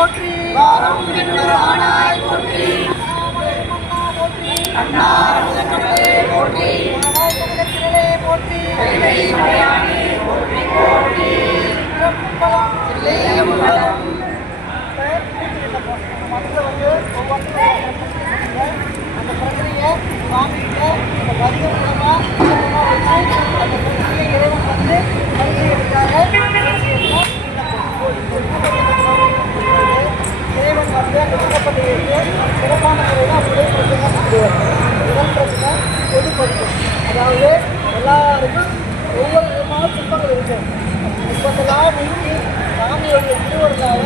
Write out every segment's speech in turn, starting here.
போற்றி. வாரம் பின்னர் ஆனாய் போற்றி. அண்ணாமலை போற்றி போற்றி கைலை மலையானே போற்றி போற்றி அந்த பிரச்சனையை இந்த பதிவு மூலமா வச்சு அந்த பிரச்சனையை இறைவன் வந்து பரிசீலிக்காக இறைவன் வந்து அந்த விண்ணப்பத்தையிட்டு சிறப்பான முறையில் அவருடைய பிரச்சனை சொல்லுவார் முதல் பிரச்சனை பொது பதிவு அதாவது எல்லாருக்கும் ஒவ்வொரு விதமான துன்பங்கள் இருக்கு. துன்பத்தெல்லாம் நீக்கி சாமியுடைய திருவருளாக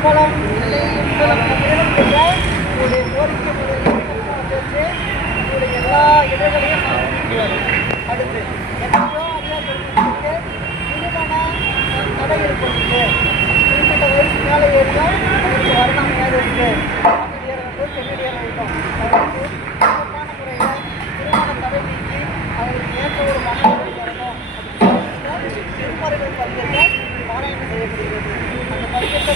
திருச்சிற்றம்பலம். இல்லையம்பலம். அப்படிங்கிற உங்களுடைய கோரிக்கை முறையை உங்களுடைய எல்லா இடங்களையும் அடுத்து எத்தனையோ அடியார் பெருமக்களுக்கு திருமண தடை ஏற்பட்டுச்சு குறிப்பிட்ட வயசு மேலே ஏறியும் மேலே இருக்கு வந்து பெண்ணியர் ஆகிட்டோம் சிறப்பான முறையில் திருமண தடை நீக்கி அவருக்கு ஏற்ற ஒரு மகனை வரணும் திருமறைகள் பதியத்தை பாராயணம் செய்யப்படுகிறது. அந்த பதியத்தை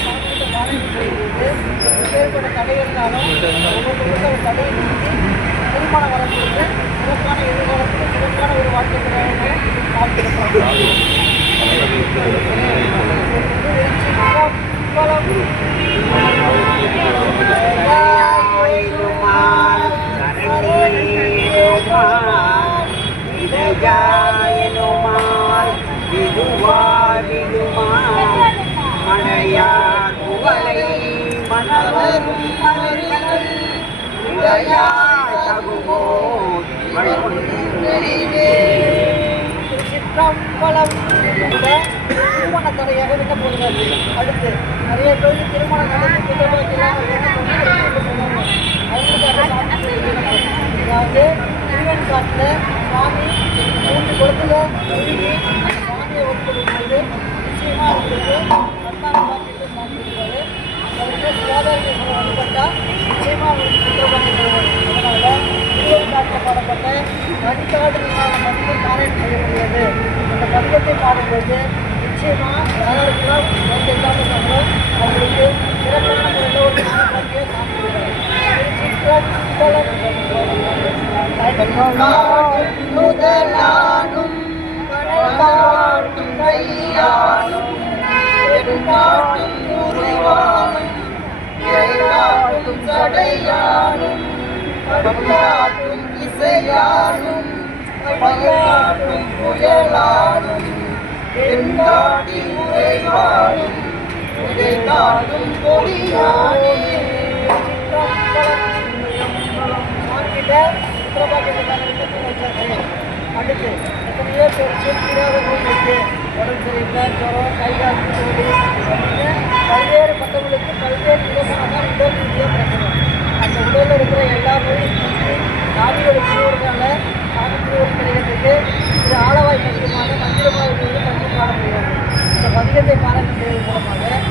மனதில் தடை இருந்தாலும் ஒரு தடையை நீக்கி திருமண வரம் சிறப்பான எதிர்காலத்துக்கு சிறப்பான ஒரு வாழ்க்கை மணவரும் மலர்கள் திருமண தடையாக அடுத்து நிறைய பேருக்கு திருமணம் தடை அதாவது திருவன் காட்டில் சுவாமி மூன்று குளத்தில் சாமியை ஒப்புக்கொள்ளும்போது நிச்சயமாக இருக்குது சந்தான பாக்கியத்தை சாமி கொடுப்பாரு அவருக்கு சுகாதார வழிபட்டால் நிச்சயமாக அவங்களுக்கு தருவார் அதனால திருவன் காட்டில் பாடப்பட்ட வழிகாடு வந்து பாராயணம் செய்யக்கூடியது அந்த பதிகத்தை பாடும்போது நிச்சயமா யாருக்கெல்லாம் குழந்தை இல்லாமல் இருக்காங்களோ அவங்களுக்கு சிறப்பான முறையில் ஒரு ஞானப்பாக்கியை முதலானும் கடலாட்டும் கையாலும் பெருங்காட்டும் கடுங்காட்டும் இசையாடும் பல்லாட்டும் புயலாடும் தென்காட்டி உரைவாடும் உடைநாடும் கொடியானே அடுத்து எத்தனையோ பேருக்கு நோய் இருக்கு உடம்பு சரியில்லை ஜுரம் பல்வேறு மற்றவங்களுக்கு பல்வேறு விதமான உடல் ரீதியாக பிரச்சனை உடலில் இருக்கிற எல்லா நோயும் நீக்கி சாமியோட திருவுருனால சாமி திருவுரு கிடைக்கிறதுக்கு இது ஆளவாய் பதிகமாக மந்திரமாக தண்ணி பாட முடியாது இந்த பதிகத்தை பாராயணம் செய்வதன் மூலமாக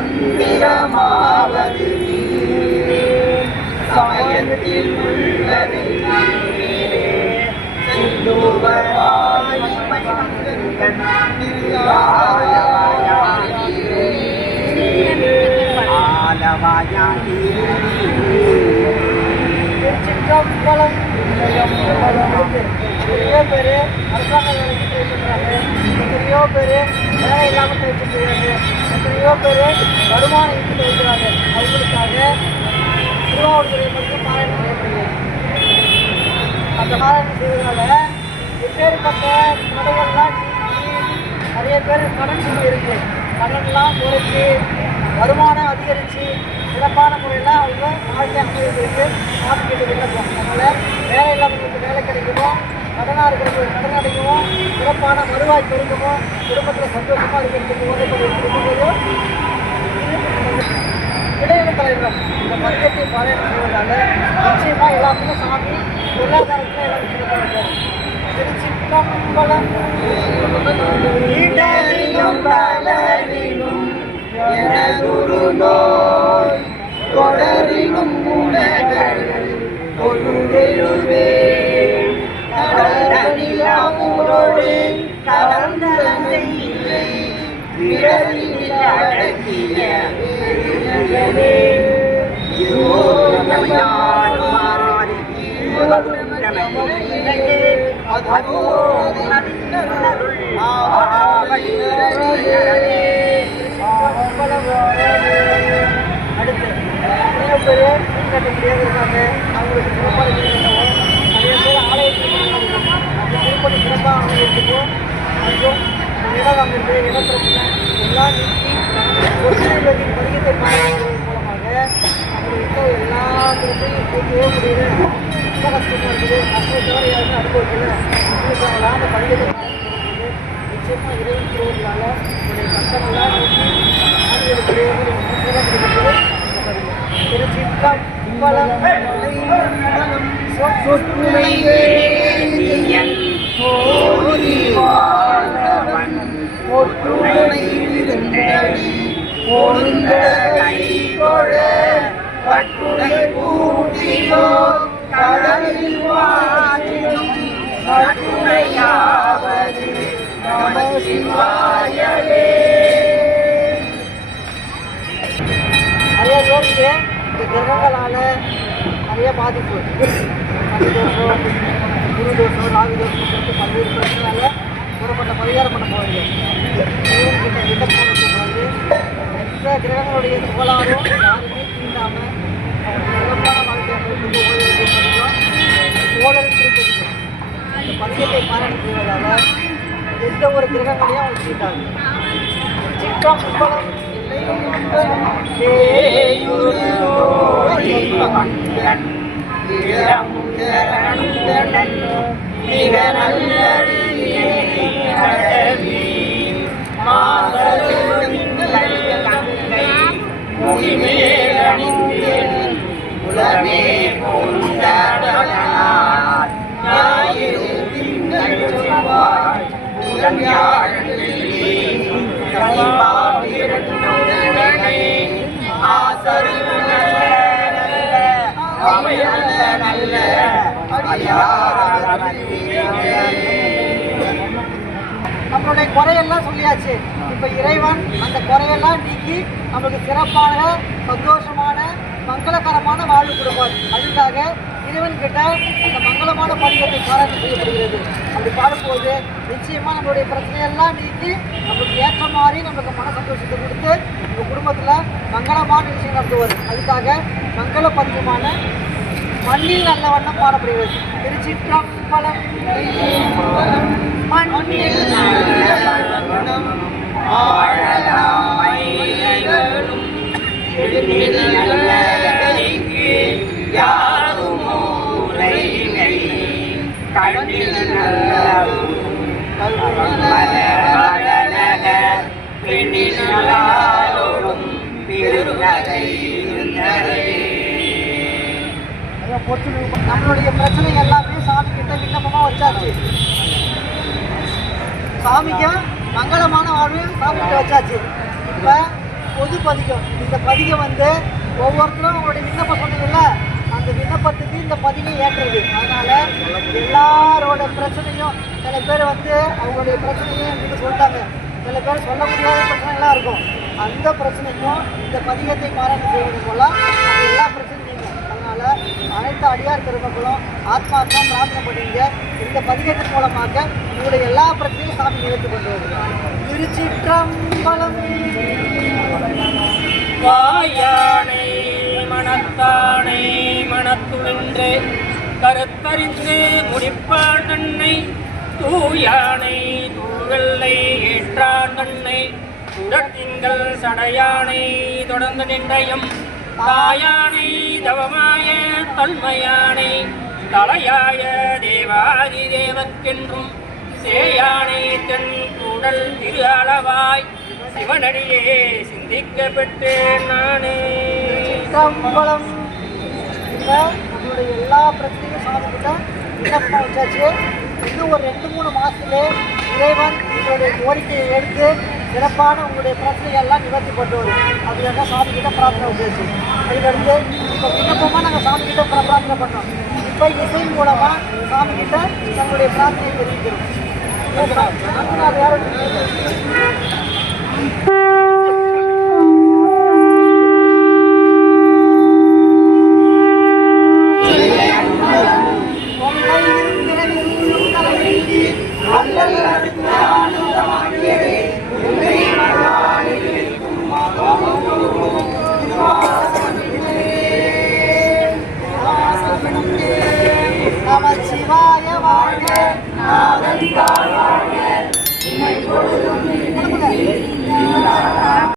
மந்திரமாவது சாயத்தில் உள்ளது ஆலவாயா செந்தூவராய் பேர் அரசாங்க வேலைக்கு ட்ரை எத்தனையோ பேர் வேலை இல்லாமல் ட்ரை எத்தனையோ பேர் வருமானம் ஈட்டு வைக்கிறாங்க அவங்களுக்காக திருவாவூர்துறை மட்டும் பாராயணம் செய்யப்படுகிறது அந்த பாராயணம் செய்வதனால எப்பேற்பட்ட தடைகள்லாம் நிறைய பேர் கடன் சுமை இருக்கு கடன்லாம் குறைச்சி வருமானம் அதிகரித்து சிறப்பான முறையில் அவங்க வாழ்க்கை அமைவதற்கு காத்துக்கிட்டு விண்ணப்பம் அதனால் வேலை இல்லாதவங்களுக்கு வேலை கிடைக்கணும் கடனாக இருக்கிறவங்களுக்கு கடன் அடைக்கவும் சிறப்பான வருவாய் பெருக்கணும் குடும்பத்தில் சந்தோஷமாக இருக்கிறதுக்கு உதவி இடையில தலைவர் இந்த பதினெட்டு பாளையம் நிச்சயமாக எல்லாத்துக்கும் சாமி பொருளாதாரத்தில் எல்லாம் சிறப்பாக இருக்காரு திருச்சிற்றம்பலம் பலரிலும் எனதுரு நோய் தொடரிலும் உலகள் பொருளெழுவே கடலிலாமுரோடு கலந்ததை இல்லை விரலில் அடக்கிய பெருநகரே அடுத்து நிறைய பேர் வீடு இருக்காங்க அவங்களுக்கு சிறப்பாக நிறைய பேர் ஆலயத்துக்கு அந்த திருப்பதி சிறப்பாக அமைக்கிறதுக்கும் மற்றும் இடம் அமைப்பு இட எல்லாம் நீக்கி ஒற்றுமையின் பதிகத்தை பாடுவதன் மூலமாக அவங்களுக்கு எல்லா பிரச்சனையும் தீர்க்கவே முடியுது ரொம்ப கஷ்டமாக இருக்குது கஷ்டத்தை தவிர யாருமே அனுபவிக்கல இதுக்காக அந்த பதிகத்தை பாடும்போது நிச்சயமாக இறைவன் திருவர்களால் உங்களுடைய கஷ்டங்கள்லாம் நோக்கி ஆண்களுக்கு இறைவன் ஒற்றுமை பொருந்த கை கொழ பட்டுடை பூட்டியோ நிறைய பேருக்கு இந்த கிரகங்களால் நிறைய பாதிப்பு தோஷம் குரு தோஷம் ராகு தோஷம் சொல்லிட்டு பல்வேறு பிரச்சனைனால கூறப்பட்ட பரிகாரம் பண்ண போகிறது இறைவன்கிட்ட கிரகங்களுடைய கோளாறும் யாருமே தீண்டாமல் சிறப்பான வாழ்க்கை ஓடல் திருப்பதி இந்த பந்தயத்தை பாராட்டு செய்வதால் எந்த ஒரு கிரகங்களையும் அவங்க தீண்டாங்க சிற்றம்பலம் உலகே நம்மளுடைய குறையெல்லாம் சொல்லியாச்சு. இப்போ இறைவன் அந்த குறையெல்லாம் நீக்கி நம்மளுக்கு சிறப்பான சந்தோஷமான மங்களகரமான வாழ்வு கொடுப்பார். அதுக்காக இறைவன் கிட்ட அந்த மங்களமான படிவத்தை பாராட்டு செய்யப்படுகிறது. அப்படி பாடும்போது நிச்சயமா நம்மளுடைய பிரச்சனையெல்லாம் நீக்கி நமக்கு ஏற்ற மாதிரி நமக்கு மன சந்தோஷத்தை கொடுத்து நம்ம குடும்பத்தில் மங்களமான விஷயம் நடத்துவது அதுக்காக மங்கள பதிகமான மண்ணில் நல்ல வண்ணம் பாடப்படுகிறது. திருச்சிற்றம்பலம் நம்மளுடைய பிரச்சனை எல்லாமே சாமி கிட்ட விண்ணப்பமா வச்சாச்சு. சாமிக்கு மங்களமான வாழ்வு சாமி கிட்ட வச்சாச்சு. இப்ப பொது பதிகம். இந்த பதிகம் வந்து ஒவ்வொருத்தரும் அவங்களுடைய விண்ணப்பம் சொன்னீங்கல்ல அந்த விண்ணப்பத்துக்கு இந்த பதிவை ஏற்றுறது அதனால எல்லாரோட பிரச்சனையும் சில பேர் வந்து அவங்களுடைய பிரச்சனையும் எங்களுக்கு சொல்லிட்டாங்க. சில பேர் சொல்ல முடியாத பிரச்சனைலாம் இருக்கும். அந்த பிரச்சனைக்கும் இந்த பதிகத்தை பாராட்டு செய்வது போல அது எல்லா பிரச்சனையும் அதனால் அனைத்து அடியார் பெருமக்களும் ஆத்மார்த்தா பிரார்த்தனை பண்ணுவீங்க இந்த பதிகத்தின் மூலமாக உங்களுடைய எல்லா பிரச்சனையும் சாமி நிகழ்த்து கொண்டு வருகிறார். திருச்சிற்றம்பலம். வாயானை மனத்தானை மனத்துணின்று கருத்தறிந்து முடிப்பான் தன்னை. தூயானை தூவெல்லை நின்றான் தன்னை உடத்திங்கள் சடையானை தொடர்ந்து நின்றையும் தாயானை தவமாய தன்மையானை தலையாய தேவாதி தேவர்க்கென்றும் சேயானை தென் கூடல் திரு அளவாய் சிவனடியே சிந்திக்கப்பட்டேன் நானே. சம்பளம் நம்மளுடைய எல்லா பிரச்சனையும் சாமி வச்சாச்சு. இன்னும் ஒரு ரெண்டு மூணு மாசத்துல இறைவன் உங்களுடைய கோரிக்கையை எடுத்து சிறப்பான உங்களுடைய பிரச்சனைகள் எல்லாம் நிவர்த்தி கொண்டு அதுக்காக சாமி கிட்ட பிரார்த்தனை வச்சாச்சு அதுக்கடுத்து இப்போ விண்ணப்பமாக நாங்கள் சாமி கிட்ட பிரார்த்தனை பண்ணோம் இப்போ இசை மூலமாக சாமி கிட்ட தங்களுடைய பிரார்த்தனையை தெரிவிக்கிறோம். வேறு